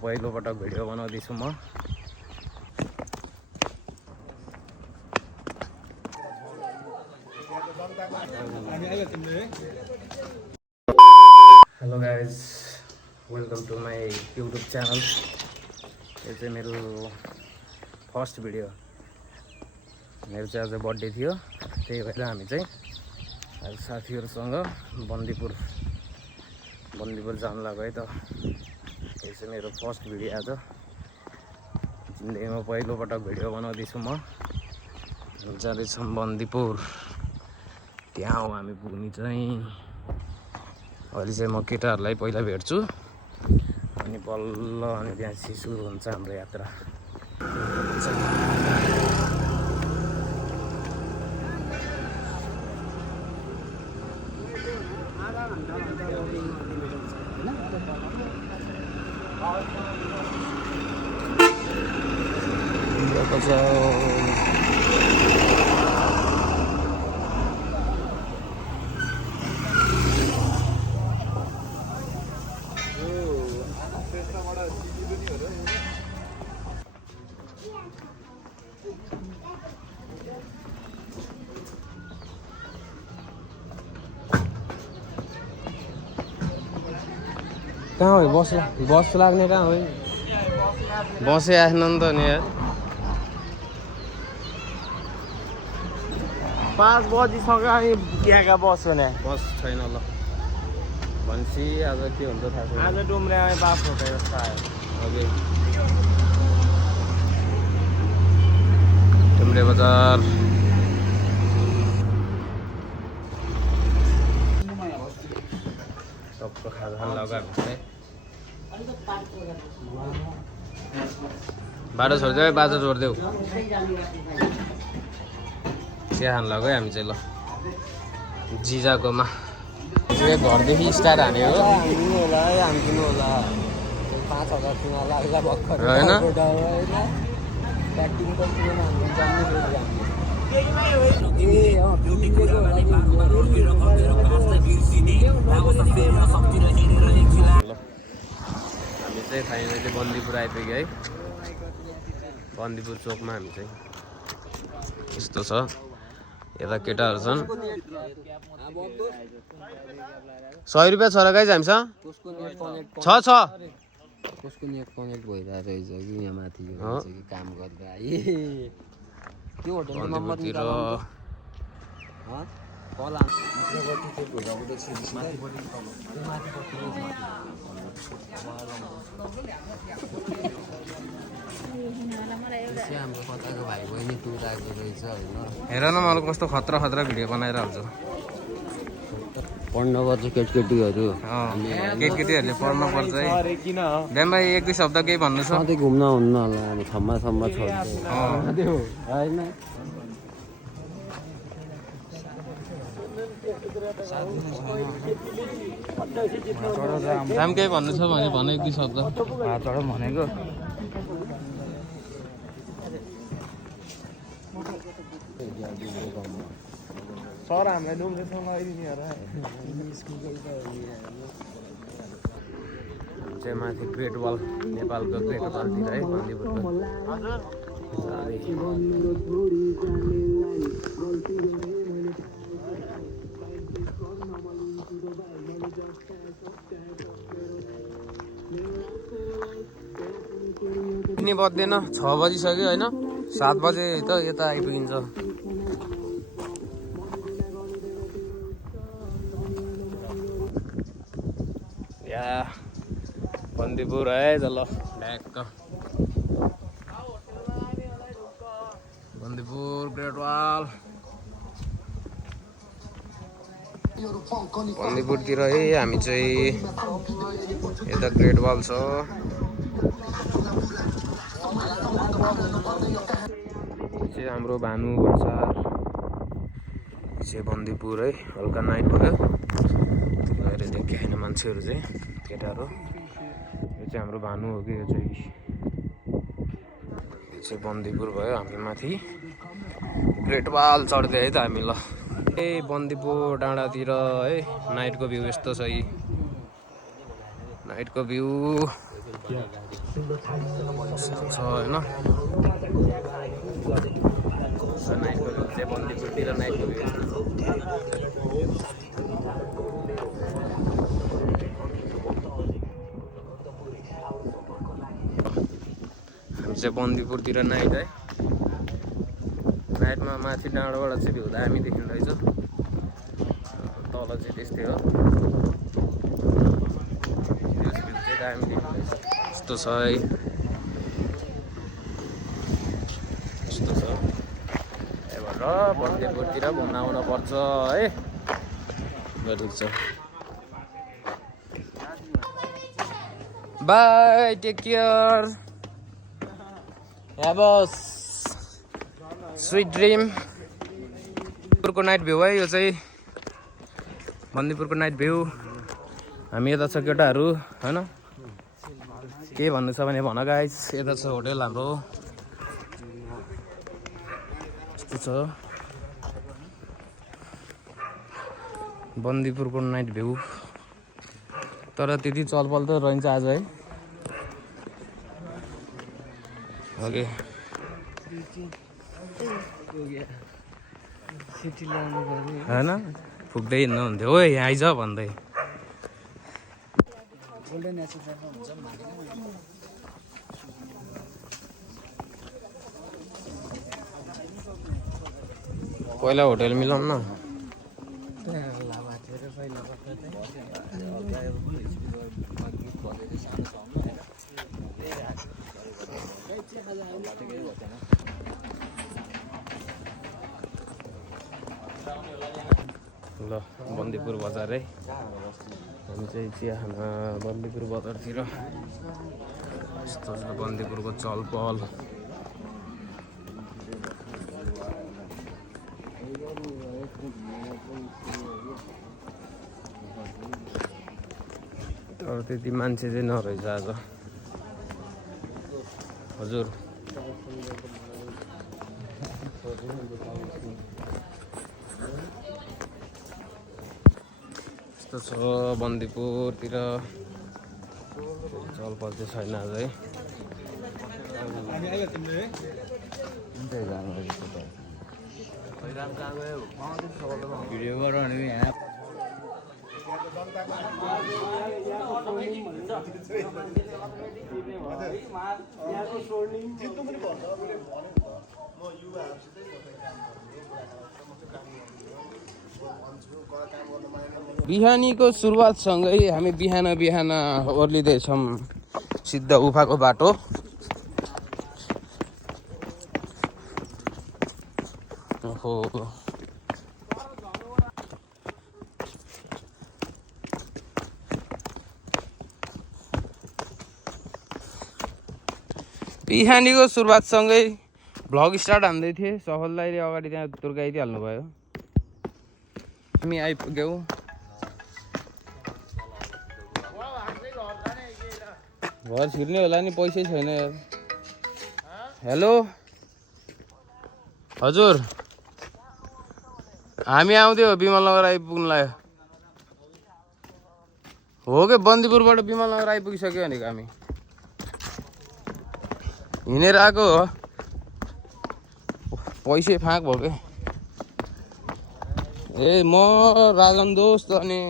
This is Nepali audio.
पहिलोपटक भिडियो बनाउँदैछु म। Hello guys, welcome to my YouTube channel. यो चाहिँ मेरो फर्स्ट भिडियो। मेरो चाहिँ आज बर्थडे थियो, त्यही भएर हामी चाहिँ आज साथीहरूसँग बन्दीपुर जानु लाग्यो है त। यो चाहिँ मेरो फर्स्ट भिडियो आज। जिन्दगीमा पहिलोपटक भिडियो बनाउँदैछु म। जाँदैछौँ बन्दीपुर। त्यहाँ हो हामी पुग्ने चाहिँ। अहिले चाहिँ म केटाहरूलाई पहिला भेट्छु अनि बल्ल अनि त्यहाँ सुरु हुन्छ हाम्रो यात्रा। कहाँ हो बस लाग्ने कहाँ हो? बसै आएन नि त नि यार। 5 बजिसक्यो अनि यहाँका बस हो नि। बस छैन ल भनेपछि आज के हुन्छ थाहा छैन। आज डुम्रेमा बाफ होटल जस्तो आयो। ओके, डुम्रे बजार। सबको खाजा खान लगायो भने बाटो छोडिदेऊ है, बाटो छोडिदेऊ। चिया खान लाग्यो है हामी चाहिँ ल जिजाकोमा। घरदेखि स्टार्ट हाने हो होला है, हामी किन्नु होला 5,000 किना लाग्ला भर्खर होइन। प्याकिङ त किन हामी जान्नु पर्यो। हामी चाहिँ फाइनली बन्दीपुर आइपुग्यो है। बन्दीपुर चोकमा हामी चाहिँ। यस्तो छ, यता केटाहरू छन्। 100 रुपियाँ छ र गाइज हामीसँग छ। त्यसको नेट कनेक्ट भइरहेको रहेछ कि यहाँ माथि काम गर्दा त्यो होटलको नम्बरतिर हाम्रो कताको भाइ बहिनी टुर आएको रहेछ होइन। हेर न मलाई कस्तो खतरा भिडियो बनाएर हाल्छु। पढ्न पर्छ केटकेटीहरू। केटकेटीहरूले पढ्नु पर्छ है। बेम भाइ 1-2 शब्द केही भन्नु छ? सधैँ घुम्न हुन्न होला, अब छम्मा छोड्छ होइन। काम केही भन्नु छ भने भन 1-2 शब्द। चढ भनेको सर हामीलाई डुम्रेसँग लगाइदिने चाहिँ माथि ग्रेट वाल, नेपालको ग्रेट वालतिर है बन्दीपुरको। नि बज्दैन, 6 बजिसक्यो होइन। 7 बजे त यता आइपुगिन्छ। या बन्दीपुर है त ल ढ्याक्क बन्दीपुर ग्रेट वाल। बन्दीपुरतिर है हामी चाहिँ। यता ग्रेट वाल छ। चाहिँ हाम्रो भानु भन्सार चाहिँ बन्दीपुर है। हल्का नाइट भयो, त्यही भएर देखिएन मान्छेहरू चाहिँ, केटाहरू। यो चाहिँ हाम्रो भानु हो कि यो चाहिँ बन्दीपुर भयो। हामी माथि ग्रेट वाल चढ्दै है त हामी ल। बन्दीपुर डाँडातिर है नाइटको भ्यू यस्तो छ। नाइटको भ्यू छ होइन नाइटको भ्यू चाहिँ बन्दीपुरतिर नाइटको भ्यू हामी चाहिँ बन्दीपुरतिर नाइट है नाइटमा माथि डाँडोबाट चाहिँ भ्यू दामी देखिँदैछ तल चाहिँ त्यस्तै हो भ्यू चाहिँ दामी देखिँदैछ यस्तो छ है यस्तो छ र बन्दीपुरतिर घुम्न आउन पर्छ है ठिक छ bye take care have a sweet dream बन्दीपुरको नाइट भ्यू है यो चाहिँ बन्दीपुरको नाइट भ्यू हामी यता छ केटाहरू होइन के भन्नु छ भने भन गाइस यता छ होटेल हाम्रो यस्तो छ बन्दीपुरको नाइट भ्यू तर त्यति चलपल त रहन्छ आज है ओके होइन पुग्दै हिँड्नुहुन्थ्यो ओ यहाँ आइज भन्दै पहिला होटेल मिलाउँ न ल बन्दीपुर बजार है हामी चाहिँ चिया खान बन्दीपुर बजारतिर यस्तो छ बन्दीपुरको चलपल तर त्यति मान्छे चाहिँ नरहेछ आज हजुर यस्तो छ बन्दीपुरतिर चलपल चाहिँ छैन आज है बिहानीको सुरुवातसँगै हामी बिहान बिहान ओर्लिँदैछौँ सिद्ध उफाको बाटो ओहो बिहानीको सुरुवातसँगै भ्लग स्टार्ट हान्दै थिएँ सफललाई अगाडि त्यहाँ तुर्काइदिइहाल्नु भयो हामी आइपुग्यौँ घर छिर्ने होला नि पैसै छैन यार हेलो हजुर हामी आउँदै हो विमलनगर आइपुग्नुलाई हो कि बन्दीपुरबाट विमलनगर आइपुगिसक्यो भनेको हामी हिँडेर आएको हो पैसै फाँक भयो के ए म राजन दोस्त अनि